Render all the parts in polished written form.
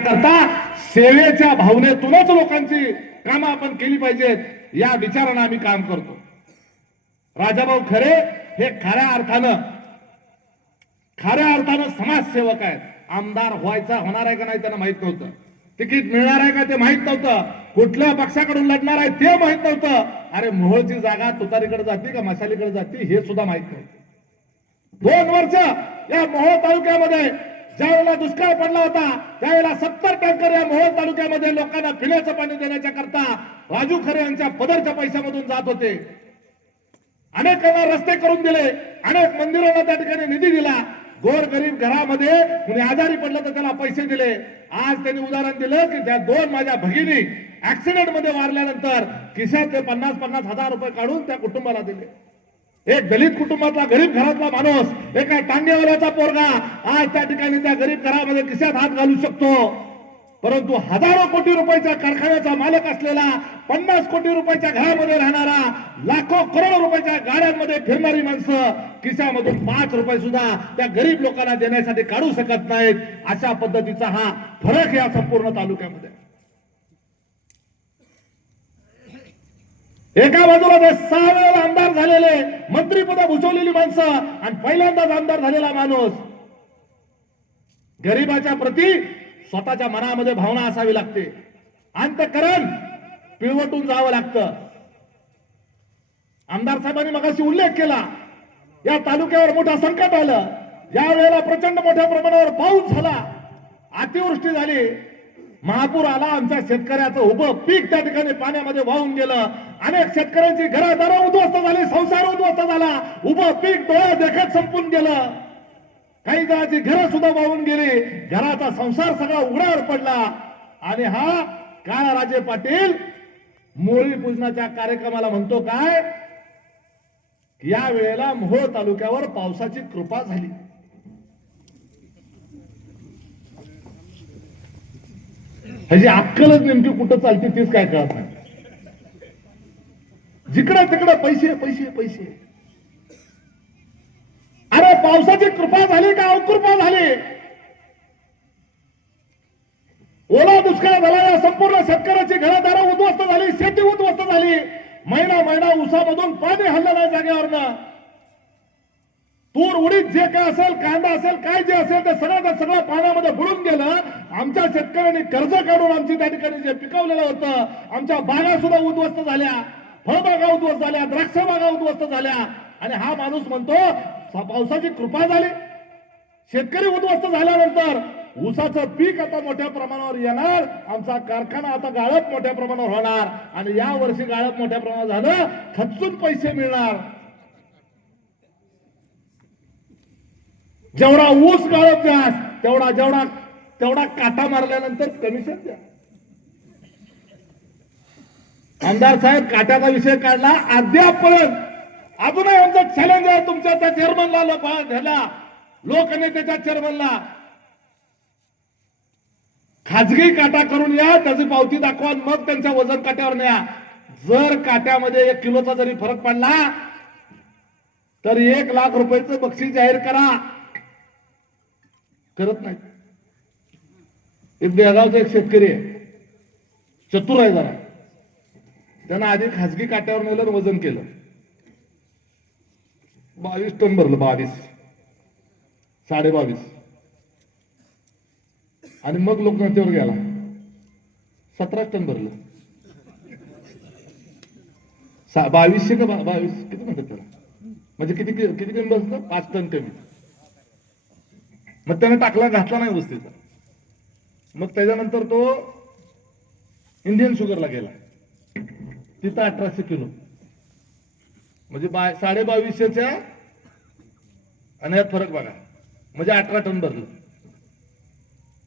करता सेवेच्या भावनेतूनच लोकांची कामं आपण केली पाहिजेत, या विचारानं आम्ही काम करतो. राजाभाऊ खरे हे खऱ्या अर्थानं समाजसेवक आहेत. आमदार होणार आहे का नाही त्यांना माहित नव्हतं, तिकीट मिळणार आहे का ते माहित नव्हतं, कुठल्या पक्षाकडून लढणार आहे ते माहित नव्हतं, अरे मोहोळची जागा तुतारीकडे जाते का मशालीकडे जाते हे सुद्धा माहित नव्हतं. 2 वर्ष या मोहोळ तालुक्यामध्ये ज्यावेळेला दुष्काळ पडला होता त्यावेळेला 70 टँकर या मोहोळ तालुक्यामध्ये लोकांना पिण्याचं पाणी देण्याच्या करता राजू खरे यांच्या पदरच्या पैशामधून जात होते. अनेकांना रस्ते करून दिले, अनेक मंदिरांना त्या ठिकाणी निधी दिला, गोरगरीब घरामध्ये कुणी आजारी पडलं तर त्याला पैसे दिले. आज त्यांनी उदाहरण दिलं की त्या 2 माझ्या भगिनी ऍक्सिडेंट मध्ये वारल्यानंतर खिशातले 50-50 हजार रुपये काढून त्या कुटुंबाला दिले. एक दलित कुटुंबातला गरीब घरातला माणूस, एका टांगेवाल्याचा पोरगा आज त्या ठिकाणी त्या गरीब घरामध्ये खिशात हात घालू शकतो. परंतु हजारो कोटी रुपयाच्या कारखान्याचा मालक असलेला, 50 कोटी रुपयाच्या घरामध्ये राहणारा, लाखो करोड रुपयाच्या गाड्यांमध्ये फिरणारी माणसं खिशामधून 5 रुपये सुद्धा त्या गरीब लोकांना देण्यासाठी काढू शकत नाहीत. अशा पद्धतीचा हा फरक या संपूर्ण तालुक्यामध्ये. एका बाजूला ते 6 वेळा आमदार झालेले, मंत्रीपद भूषवलेली माणसं आणि पहिल्यांदाच आमदार झालेला माणूस. गरीबाच्या प्रती स्वतःच्या मनामध्ये भावना असावी लागते, अंतःकरण पिळवटून जावं लागतं. आमदार साहेबांनी मगाशी उल्लेख केला, या तालुक्यावर मोठं संकट आलं, या वेळेला प्रचंड मोठ्या प्रमाणावर पाऊस झाला, अतिवृष्टी झाली, महापूर आला, आमच्या शेतकऱ्याचं उभं पीक त्या ठिकाणी पाण्यामध्ये वाहून गेलं, अनेक शेतकऱ्यांची घरदारं उद्ध्वस्त झाली, संसार उद्ध्वस्त झाला, उभं पीक डोळ्या देखत संपून गेलं, काही जणांची घरं सुद्धा वाहून गेली, घराचा संसार सगळा उघड्यावर पडला. आणि हा काळाराजे पाटील मोळी पूजनाच्या कार्यक्रमाला म्हणतो काय, या वेळेला मोहोळ तालुक्यावर पावसाची कृपा झाली. ह्याची अक्कलच नेमकी कुठं चालते तेच काय कळत नाही. जिकडे तिकडे पैसे पैसे पैसे. अरे पावसाची कृपा झाली का अकृपा झाली? ओला दुष्काळ झाला, या संपूर्ण शेतकऱ्याची घरदारं उद्ध्वस्त झाली, शेती उद्ध्वस्त झाली, महिना ऊसामधून पाणी हल्लं नाही जागेवरनं. तूर उडीद जे काय असेल, कांदा असेल, काय जे असेल ते सगळं पाण्यामध्ये बुडून गेलं. आमच्या शेतकऱ्यांनी कर्ज काढून आमची त्या ठिकाणी जे पिकवलेलं होतं, आमच्या बागा सुद्धा उद्ध्वस्त झाल्या, फळबागा उद्ध्वस्त झाल्या, द्राक्ष बागा उद्ध्वस्त झाल्या. आणि हा माणूस म्हणतो पावसाची कृपा झाली. शेतकरी उद्ध्वस्त झाल्यानंतर ऊसाचं पीक आता मोठ्या प्रमाणावर येणार, आमचा कारखाना आता गाळप मोठ्या प्रमाणावर होणार, आणि या वर्षी गाळप मोठ्या प्रमाणावर झालं, खचून पैसे मिळणार. जेवढा ऊस गाळप जास्त तेवढा काटा मारल्यानंतर कमिशन द्या. आमदार साहेब काट्याचा विषय काढला, अद्यापर्यंत अजूनही आमचं चॅलेंज आहे तुमच्या त्या चेअरमनला, लोकनेत्याच्या चेअरमनला, खाजगी काटा करून या, त्याची पावती दाखवा, मग त्यांच्या वजन काट्यावर न्या. जर काट्यामध्ये 1 किलोचा जरी फरक पडला तर 1 लाख रुपयाचं बक्षीस जाहीर करा. करत नाही. एक बेळगावचा एक शेतकरी आहे, चतुर आहे जरा, त्यानं आधी खाजगी काट्यावर नेलं, वजन केलं, 22 टन भरलं, 22.5 आणि मग लोकनेत्यावर गेला, 17 टन भरलं. 2200 का 22 किती म्हणतात त्याला, म्हणजे किती कमी बसलं, 5 टन कमी. मग त्याने टाकला, घातला नाही वस्तीचा. मग त्याच्यानंतर तो इंडियन शुगरला गेला, तिथं 1800 किलो, म्हणजे 2250च्या आणि यात फरक बघा, म्हणजे 18 टन भरलं.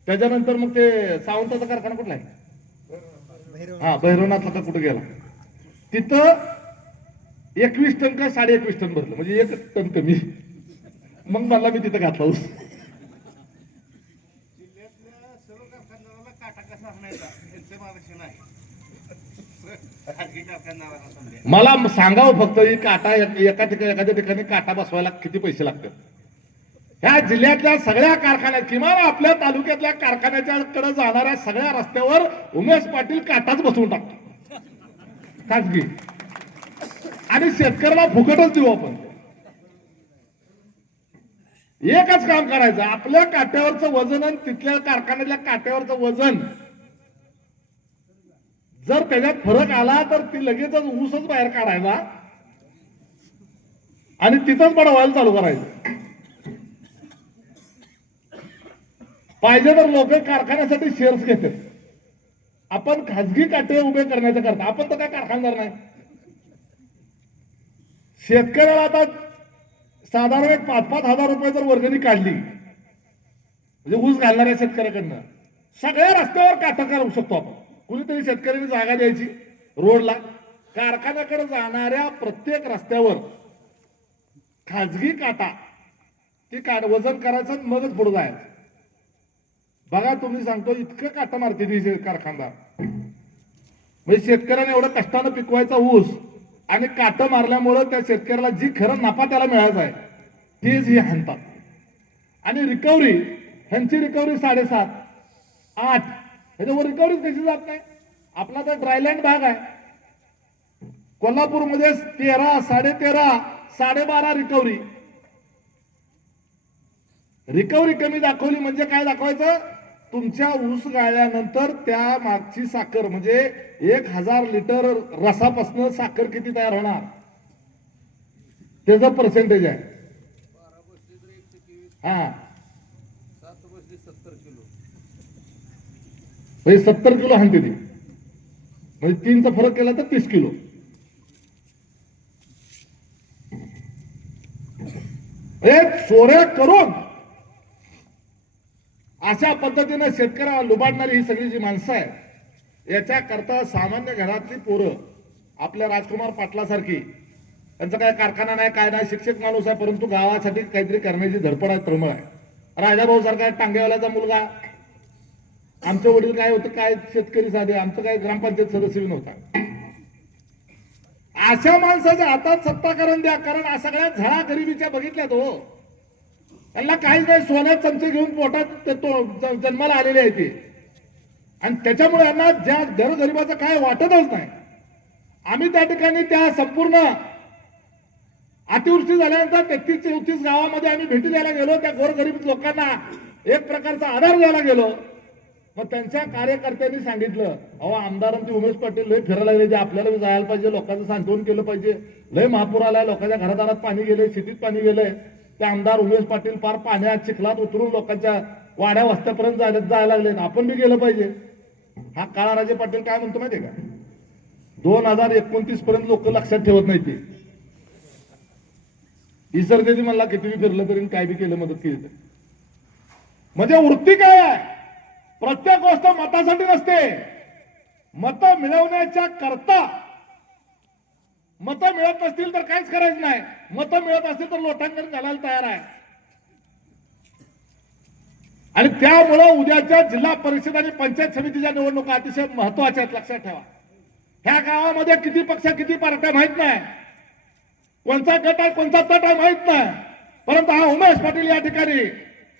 त्याच्यानंतर मग ते सावंताचा कारखाना कुठला आहे, हा भैरवनाथला का कुठे गेला, तिथं 21 टन का 21.5 टन भरलं, म्हणजे 1 टन कमी. मग मला मी तिथं घातला ऊस. मला सांगावं फक्त, ही काटा एखाद्या ठिकाणी काटा बसवायला किती पैसे लागतात. ह्या जिल्ह्यातल्या सगळ्या कारखान्यात किमान आपल्या तालुक्यातल्या कारखान्याच्याकडे जाणाऱ्या सगळ्या रस्त्यावर उमेश पाटील काटाच बसवून टाकतो खासगी, आणि शेतकऱ्याला फुकटच देऊ आपण. एकच काम करायचं, आपल्या काट्यावरचं वजन आणि तिथल्या कारखान्यातल्या काट्यावरचं वजन जर त्याच्यात फरक आला तर ती लगेचच ऊसच बाहेर काढायचा आणि तिथंच बडवायला चालू करायचं. पाहिजे तर लोक कारखान्यासाठी शेअर्स घेतात. आपण खाजगी काटे उभे करण्याचं करता, आपण तर काय कारखानदार नाही. शेतकऱ्याला आता साधारण 5-5 हजार रुपये जर वर्गणी काढली म्हणजे ऊस घालणाऱ्या शेतकऱ्याकडनं सगळ्या रस्त्यावर काटा करू शकतो आपण. कुणीतरी शेतकऱ्यांनी जागा द्यायची रोडला, कारखान्याकडे जाणाऱ्या प्रत्येक रस्त्यावर खाजगी काटा ते वजन करायचं मगच पुढे जायचं. बघा तुम्ही सांगतो इतकं काटा मारते ती कारखानदार. म्हणजे शेतकऱ्याने एवढं कष्टानं पिकवायचा ऊस आणि काट मारल्यामुळे त्या शेतकऱ्याला जी खरं नफा त्याला मिळायचा आहे तेच हे हाणतात. आणि रिकव्हरी, ह्यांची रिकव्हरी 7.5-8 ह्याच्यावर रिकव्हरी कशी जात नाही. आपला तर ड्रायलँड भाग आहे. कोल्हापूरमध्ये 13, 13.5, 12.5 रिकव्हरी. रिकव्हरी कमी दाखवली म्हणजे काय दाखवायचं, तुमच्या ऊस गाळल्यानंतर त्या मागची साखर म्हणजे 1000 लिटर रसापासून साखर किती तयार होणार त्याचं पर्सेंटेज आहे. हा 70 किलो हाणते ती, म्हणजे 3चा फरक केला तर 30 किलो. चोऱ्या करून अशा पद्धतीने शेतकऱ्याला लुबाडणारी ही सगळी जी माणसं आहेत, याच्याकरता सामान्य घरातली पोरं आपल्या राजकुमार पाटलासारखी, त्यांचा काय कारखाना नाही काय नाही, शिक्षक माणूस आहे परंतु गावासाठी काहीतरी करण्याची धडपड आहे, तळमळ आहे. राजाभाऊ सारखा टांगेवाल्याचा मुलगा, आमचे वडील काय होतं, काय शेतकरी साधे, आमचं काय ग्रामपंचायत सदस्य नव्हता. अशा माणसाच्या हातात सत्ता करून द्या, कारण सगळ्या झळा गरिबीच्या बघितल्यात हो. त्यांना काहीच नाही, सोन्यात चमचे घेऊन पोटात जन्माला आलेले आहे ते, आणि त्याच्यामुळे यांना ज्या गरीबाचं काय वाटतच नाही. आम्ही त्या ठिकाणी त्या संपूर्ण अतिवृष्टी झाल्यानंतर 33-34 गावामध्ये आम्ही भेटी द्यायला गेलो. त्या गोरगरीब लोकांना एक प्रकारचा आधार द्यायला गेलो. मग त्यांच्या कार्यकर्त्यांनी सांगितलं, अहो आमदारांचे उमेश पाटील लय फिरायला लागले, जे आपल्याला जायला पाहिजे, लोकांचं सांत्वन केलं पाहिजे, लय महापूर आलाय, लोकांच्या घरादारात पाणी गेले, शेतीत पाणी गेलंय. ते आमदार उमेश पाटील फार पाण्यात चिखलात उतरून लोकांच्या वाड्या वस्त्यापर्यंत जायला लागले, आपण बी गेलं पाहिजे. हा काळाराजे पाटील काय म्हणतो माहितीये का, 2029 पर्यंत लोक लक्षात ठेवत नाही ते इसरते मला किती फिरलं तरी काय बी केलं मदत केली तरी. म्हणजे वृत्ती काय आहे, प्रत्येक गोष्ट मतासाठी नसते. मत मिळवण्याच्या करता, मत मिळत नसतील तर काहीच करायचं नाही, मत मिळत असतील तर लोटांकन घालायला तयार आहे. आणि त्यामुळं उद्याच्या जिल्हा परिषद आणि पंचायत समितीच्या निवडणुका अतिशय महत्वाच्या आहेत, लक्षात ठेवा. ह्या गावामध्ये किती पक्ष किती पार्ट्या माहित नाही, कोणता गट आहे कोणता तट आहे माहित नाही, परंतु हा उमेश पाटील या ठिकाणी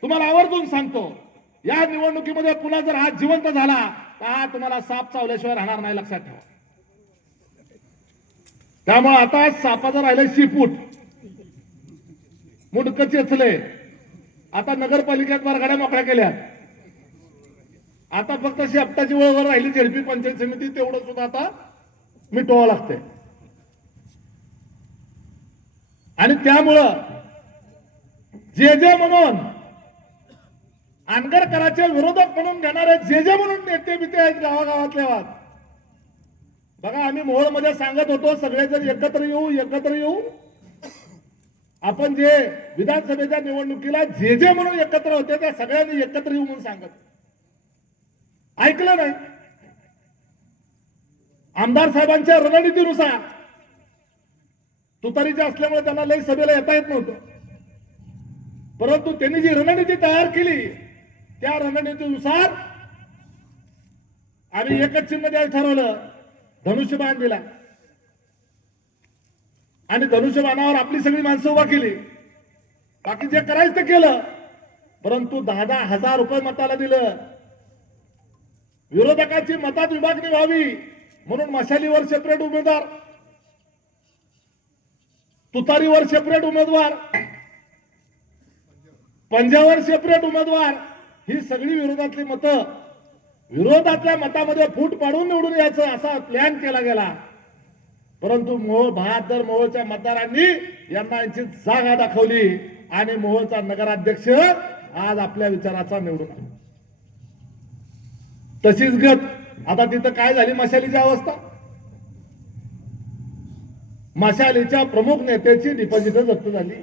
तुम्हाला आवर्जून सांगतो, या निवडणुकीमध्ये पुन्हा जर हा जिवंत झाला तर हा तुम्हाला साप चावल्याशिवाय राहणार नाही, लक्षात ठेवा. त्यामुळे आता सापाचं राहिलं शिपूट, मुंडकं चेचले. आता नगरपालिकेत बरगाड्या मोकळ्या केल्यात, आता फक्त शेपटाची वळवर राहिली झेडपी पंचायत समिती, तेवढं सुद्धा आता मिटवावं लागतंय. आणि त्यामुळं जे म्हणून आंगरकरांचे विरोधक म्हणून घेणारे जे म्हणून नेते बिते आहेत गावागावातले वाद, बघा आम्ही मोहोळमध्ये सांगत होतो सगळेजण एकत्र येऊ. आपण जे विधानसभेच्या निवडणुकीला जे म्हणून एकत्र होते त्या सगळ्यांनी एकत्र येऊ म्हणून सांगत, ऐकलं नाही. आमदार साहेबांच्या रणनीतीनुसार तुतारीचे असल्यामुळे त्यांना लई सभेला येता येत नव्हतं, परंतु त्यांनी जी रणनीती तयार केली त्या रणनीतीनुसार आम्ही एकच चिन्ह द्यायला ठरवलं, धनुष्यबाण दिला. आणि धनुष्यबाणावर आपली सगळी माणसं उभा केली, बाकी जे करायचं ते केलं. परंतु 10,000 रुपये मताला दिलं. विरोधकाची मतात विभागणी व्हावी म्हणून मशालीवर सेपरेट उमेदवार, तुतारीवर सेपरेट उमेदवार, पंजावर सेपरेट उमेदवार, ही सगळी विरोधातली मतं विरोधातल्या मतामध्ये फूट पाडून निवडून यायचं असा प्लॅन केला गेला. परंतु मोहोळ 72 मोहोळच्या मतदारांनी यांना यांची जागा दाखवली आणि मोहोळचा नगराध्यक्ष आज आपल्या विचाराचा निवडून आला. तशीच गत आता तिथं काय झाली, मशालीची अवस्था. मशालीच्या प्रमुख नेत्याची डिपॉझिट जप्त झाली.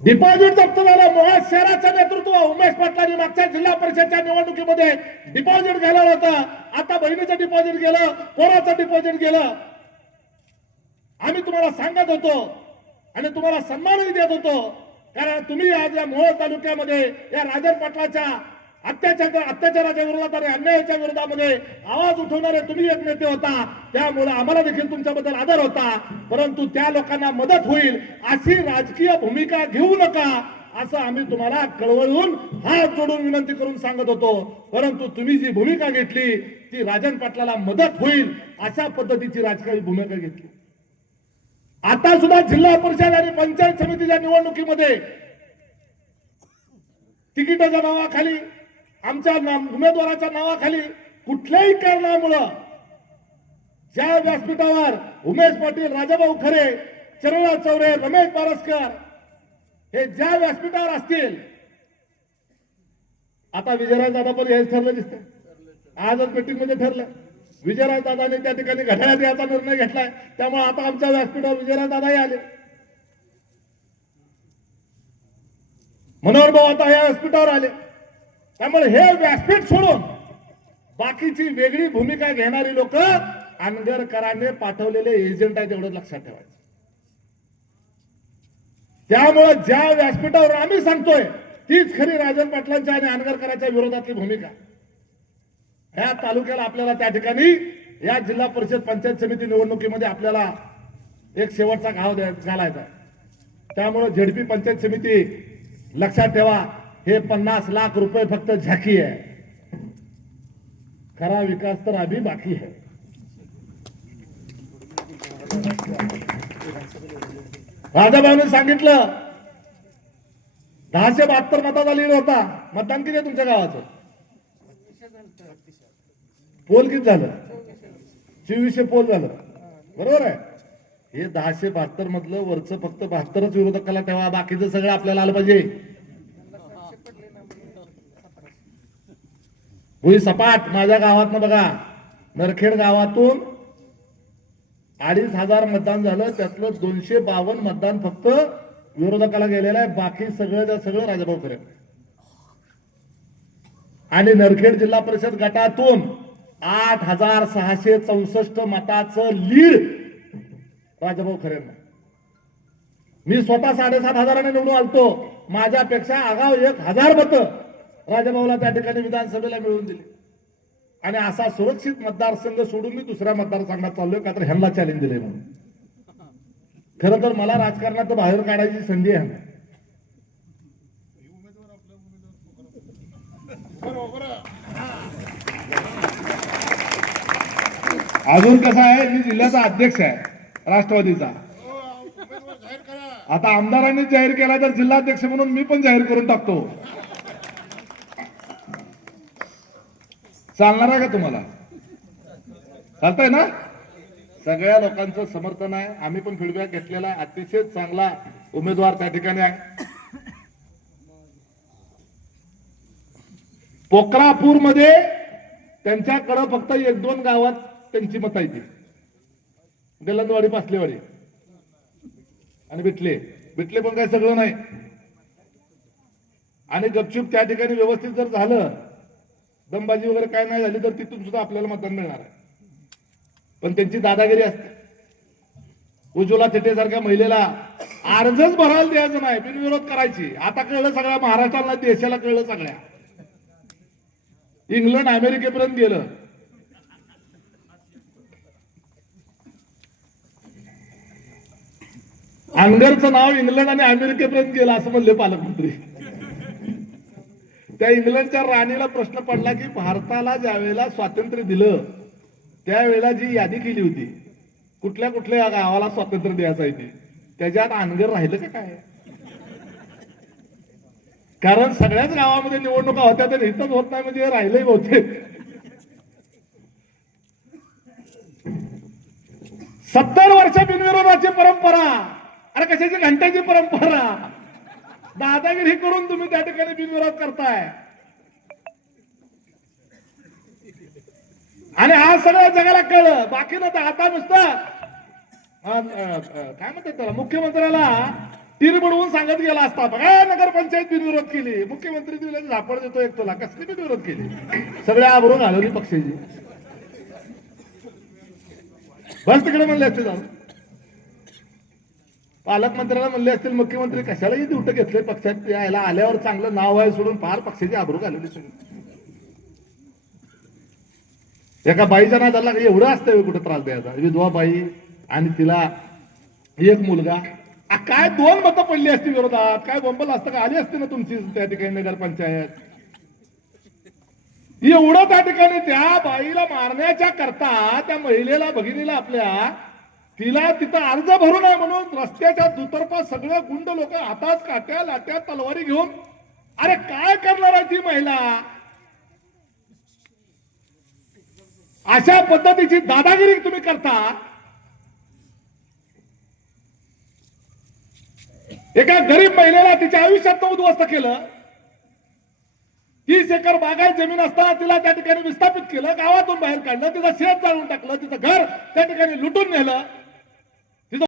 डिपॉझिट जप्त झालं. मोहोळ शहराचं नेतृत्व उमेश पाटलांनी मागच्या जिल्हा परिषदच्या निवडणुकीमध्ये डिपॉझिट घ्यायला होतं. आता बहिणीचं डिपॉझिट गेलं, पोराचं डिपॉझिट गेलं. आम्ही तुम्हाला सांगत होतो आणि तुम्हाला सन्मानही देत होतो, कारण तुम्ही आज या मोहोळ तालुक्यामध्ये या राजन पाटलाच्या अत्याचाराच्या विरोधात आणि अन्यायाच्या विरोधामध्ये आवाज उठवणारे तुम्ही एक नेते होता. त्यामुळे आम्हाला देखील तुमच्याबद्दल आदर होता. परंतु त्या लोकांना मदत होईल अशी राजकीय भूमिका घेऊ नका असं आम्ही तुम्हाला कळवळून हात जोडून विनंती करून सांगत होतो. परंतु तुम्ही जी भूमिका घेतली ती राजन पाटलाला मदत होईल अशा पद्धतीची राजकीय भूमिका घेतली. आता सुद्धा जिल्हा परिषद आणि पंचायत समितीच्या निवडणुकीमध्ये तिकिटाच्या नावाखाली, आमच्या उमेदवाराच्या नावाखाली कुठल्याही कारणामुळं ज्या व्यासपीठावर उमेश पाटील, राजाभाऊ खरे, चरणराज चौरे, रमेश पारसकर हे ज्या व्यासपीठावर असतील, आता विजयराज दादा पण हे ठरलं दिसतंय. आजच मीटिंग मध्ये ठरलं विजयराज दादाने त्या ठिकाणी घड्याळात याचा निर्णय घेतलाय. त्यामुळे आता आमच्या व्यासपीठावर विजयराज दादाही आले. मनोहर भाऊ आता या व्यासपीठावर आले. त्यामुळे हे व्यासपीठ सोडून बाकीची वेगळी भूमिका घेणारी लोक अनगरकरांनी पाठवलेले एजंट आहेत एवढं लक्षात ठेवायचं. त्यामुळे ज्या व्यासपीठावर आम्ही सांगतोय तीच खरी राजन पाटलांच्या आणि अनगरकरांच्या विरोधातली भूमिका. या तालुक्याला आपल्याला त्या ठिकाणी या जिल्हा परिषद पंचायत समिती निवडणुकीमध्ये आपल्याला एक शेवटचा घाव घालायचा. त्यामुळे झेडपी पंचायत समिती लक्षात ठेवा, हे 50 लाख रुपये फक्त झाकी आहे. खरा विकास तर अभी बाकी है. राजाभाऊने सांगितलं 1072 मताचा लीड होता. मतदान किती आहे तुमच्या गावाचं? पोल किती झालं? 2400 पोल झालं. बरोबर आहे. हे 1072 मधलं वरचं फक्त 72च विरोधकाला ठेवा, बाकीचं सगळं आपल्याला आलं पाहिजे. होई सपाट. माझ्या गावातनं बघा, नरखेड गावातून 2500 मतदान झालं. त्यातलं 252 मतदान फक्त विरोधकाला गेलेलं आहे. बाकी सगळं राजाभाऊ खरे. आणि नरखेड जिल्हा परिषद गटातून 8664 मताचं लीड राजाभाऊ खरेंना. मी स्वतः 7500 निवडून आलतो. माझ्यापेक्षा आगाव 1000 मतं राजाभाऊला त्या ठिकाणी विधानसभेला मिळवून दिली. आणि असा सुरक्षित मतदारसंघ सोडून मी दुसऱ्या मतदारसंघात चाललोय का तर ह्यांना चॅलेंज दिले म्हणून. खरं तर मला राजकारणात बाहेर काढायची संधी आहे. अजून कसं आहे, मी जिल्ह्याचा अध्यक्ष आहे राष्ट्रवादीचा. आता आमदारांनी जाहीर केला तर जिल्हाध्यक्ष म्हणून मी पण जाहीर करून टाकतो. चालणार आहे का तुम्हाला? चालतंय ना? सगळ्या लोकांचं समर्थन आहे. आम्ही पण फीडबॅक घेतलेला आहे. अतिशय चांगला उमेदवार त्या ठिकाणी आहे. पोखरापूर मध्ये त्यांच्याकडे फक्त 1-2 गावात त्यांची मतं येते. गलंदवाडी, पासलेवाडी आणि बिटले पण काय सगळं नाही. आणि गपचूप त्या ठिकाणी व्यवस्थित जर झालं, दमबाजी वगैरे काय नाही झाली, तर तिथून सुद्धा आपल्याला मतदान मिळणार आहे. पण त्यांची दादागिरी असते. उज्ज्वला थिटे सारख्या महिलेला अर्जच भरायला द्यायचं नाही, बिनविरोध करायची. आता कळलं सगळ्या महाराष्ट्राला, देशाला कळलं. सगळ्या इंग्लंड अमेरिकेपर्यंत गेलं. अनगरचं नाव इंग्लंड आणि अमेरिकेपर्यंत गेलं असं म्हणले पालकमंत्री. त्या इंग्लंडच्या राणीला प्रश्न पडला की भारताला ज्या वेळेला स्वातंत्र्य दिलं त्यावेळेला जी यादी केली होती कुठल्या कुठल्या गावाला स्वातंत्र्य द्यायचं आहे ते, त्याच्यात अनगर राहिलं का काय? कारण सगळ्याच गावामध्ये निवडणुका होत्या तर इथंच होत नाही म्हणजे राहिलंही होते. 70 वर्ष बिनविरोधाची परंपरा, अरे कशाची घंट्याची परंपरा, दादागिरी करून तुम्ही त्या ठिकाणी बिनविरोध करताय. आणि आज सगळ्या जगाला कळलं. बाकी ना तर आता नुसतं काय म्हणतात त्याला, मुख्यमंत्र्याला तीर बुडवून सांगत गेला असता बघा नगरपंचायत बिनविरोध केली, मुख्यमंत्री दिले झापड देतो एक तुला, कसली बिनविरोध केली, सगळ्या आबरून घालवली पक्षाची. बस तिकडे म्हणले असते जाऊन पालकमंत्र्याला म्हणले असतील मुख्यमंत्री कशाला इथे उठं घेतलंय पक्षात यायला आल्यावर चांगलं नाव आहे सोडून फार पक्षाची आबरू घालवली सगळी. एका बाईच्या नादाला एवढं असतं कुठे त्रास द्यायचा, विधवा बाई आणि तिला एक मुलगा, काय 2 मतं पडली असती विरोधात, काय बोंबल असतं का, आली असती ना तुमची त्या ठिकाणी नगरपंचायत. एवढं त्या ठिकाणी त्या बाईला मारण्याच्या करता त्या महिलेला भगिनीला आपल्या तिला तिथं अर्ज भरू नये म्हणून रस्त्याच्या दुतर्फा सगळे गुंड लोक हातात काट्या लाट्या तलवारी घेऊन, अरे काय करणार आहे ती महिला. अशा पद्धतीची दादागिरी तुम्ही करता. एका गरीब महिलेला तिच्या आयुष्यात उद्ध्वस्त केलं. 30 एकर बागायत जमीन असताना तिला त्या ठिकाणी विस्थापित केलं, गावातून बाहेर काढलं, तिचं शेत जाळून टाकलं, तिचं घर त्या ठिकाणी लुटून नेलं.